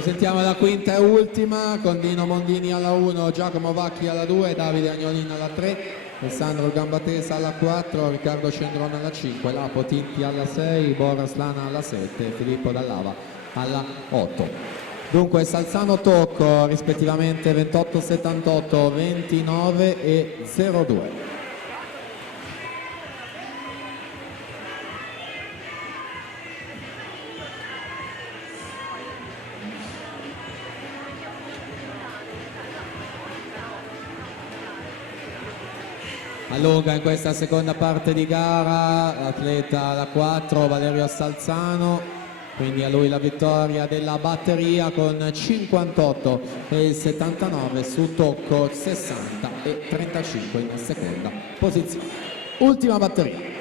Sentiamo la quinta e ultima con Dino Mondini alla 1, Giacomo Vacchi alla 2, Davide Agnolin alla 3, Alessandro Gambatesa alla 4, Riccardo Cendrone alla 5, Lapo Tinti alla 6, Boris Lana alla 7 e Filippo Dallava alla 8. Dunque Salzano Tocco rispettivamente 28-78, 29 e 02. Allunga in questa seconda parte di gara l'atleta alla 4 Valerio Salzano, quindi a lui la vittoria della batteria con 58 e 79 su Tocco 60 e 35 in seconda posizione. Ultima batteria.